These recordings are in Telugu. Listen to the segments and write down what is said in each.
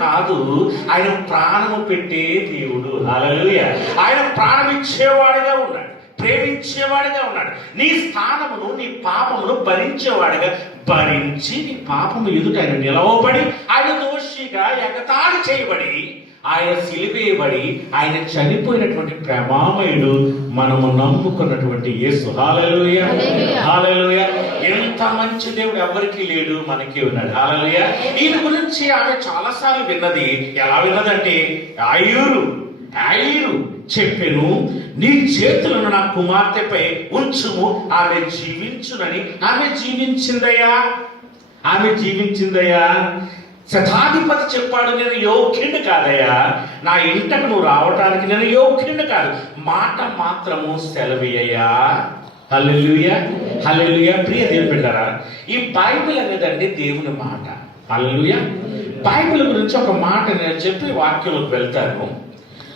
కాదు. ఆయన ప్రాణము పెట్టే దేవుడు. హల్లెలూయా. ఆయన ప్రాణం ఇచ్చేవాడుగా ఉన్నాడు. ప్రేమించేవాడిగా ఉన్నాడు. నీ స్థానమును నీ పాపమును భరించేవాడిగా భరించి నీ పాపము ఎదుట ఆయన నిలవబడి ఆయన దోషిగా ఎగతాళి చేయబడి ఆయన సిలివేయబడి ఆయన చనిపోయినటువంటి ప్రేమామయుడు మనము నమ్ముకున్నటువంటి యేసు. హాలలుయ. హాలలుయ మంచి దేవుడు ఎవరికి లేడు మనకి ఉన్నాడు. హాలలుయ ఈయన గురించి ఆమె చాలాసార్లు విన్నది. ఎలా విన్నదంటే ఆయురు ఆయురు చెప్పెను నీ చేతులను నా కుమార్తెపై ఉంచుము ఆమె జీవించునని. ఆమె జీవించిందయ్యా ఆమె జీవించిందయ్యా శతాధిపతి చెప్పాడు నేను యోగ్యుడు కాదయ్యా. నా ఇంటకు నువ్వు రావటానికి నేను యోగ్యుడు కాదు. మాట మాత్రము సెలవయ్యా హల్లెలూయా హల్లెలూయా ప్రియ దేవుని బిడ్డారా. ఈ బైబిల్ అనేదండి దేవుని మాట. హల్లెలూయా బైబిల్ గురించి ఒక మాట నేను చెప్పి వాక్యంలోకి వెళ్తాను.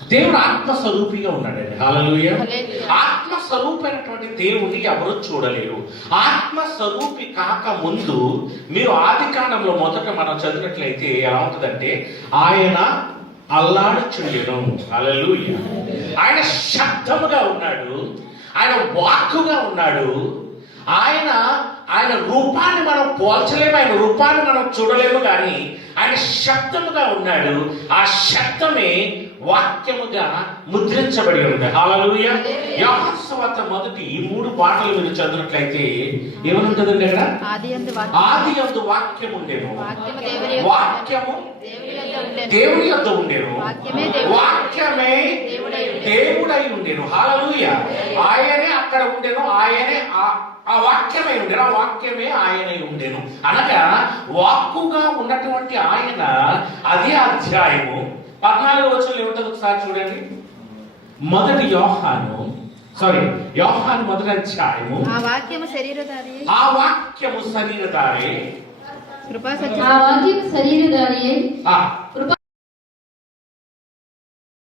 దేవుడు ఆత్మస్వరూపిగా ఉన్నాడండి. హల్లెలూయా. ఆత్మస్వరూపైనటువంటి దేవుణ్ణి ఎవరు చూడలేరు. ఆత్మస్వరూపి కాక ముందు మీరు ఆది కాండంలో మొదట మనం చదివినట్లయితే ఎలా ఉంటుందంటే ఆయన అల్లాడుచుండెను. హల్లెలూయా ఆయన శబ్దముగా ఉన్నాడు. ఆయన వాక్కుగా ఉన్నాడు. ఆయన ఆయన రూపాన్ని మనం పోల్చలేము ఆయన రూపాన్ని మనం చూడలేము కానీ ఆయన శబ్దముగా ఉన్నాడు. ఆ శబ్దమే వాక్యముగా ముద్రించబడి ఉంది. హాలూయ యహోత్సవత మొదటి ఈ మూడు పాటలు మీరు చదివినట్లయితే ఏమనుంటుందండి అక్కడ? ఆది యందు వాక్యం వాక్యం ఉండేను. వాక్యము దేవుని యొద్ద ఉండెను. దేవుని యొద్ద ఉండేను. వాక్యమే దేవుడు. వాక్యమే ఉండెను. హాలూయ ఆయనే అక్కడ ఉండెను. ఆయనే ఆ- ఆ వాక్యమై ఉండేను. ఆ వాక్యమే ఆయనై ఉండెను. అనగా వాక్కుగా ఉన్నటువంటి ఆయన అదే అధ్యాయము. పద్నాలుగు వచ్చులు ఏముంటుంది ఒకసారి చూడండి? మొదటి యోహాను సారీ యోహాను మొదటి అధ్యాయము. ఆ వాక్యము శరీరధారి. ఆ వాక్యము శరీరధారే. కృపా ఆ సత్య వాక్యం శరీరధారి. అయి ఆ